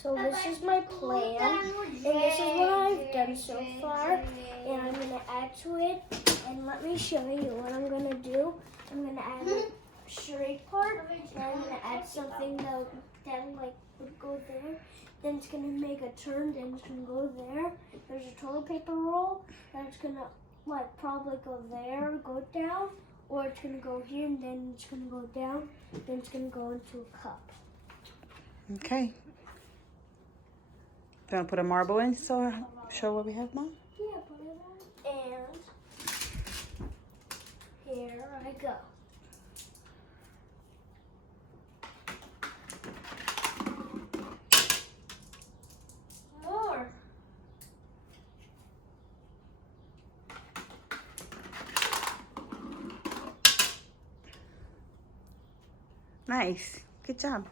So this is my plan, and this is what I've done so far, and I'm going to add to it, and let me show you what I'm going to do. I'm going to add a straight part, and I'm going to add something that like would go there, then it's going to make a turn, then it's going to go there. There's a toilet paper roll, then it's going to like probably go there, go down, or it's going to go here, and then it's going to go down, then it's going to go into a cup. Okay. Gonna put a marble in, so show what we have, Mom? Yeah, put it on. And here I go. More. Nice. Good job.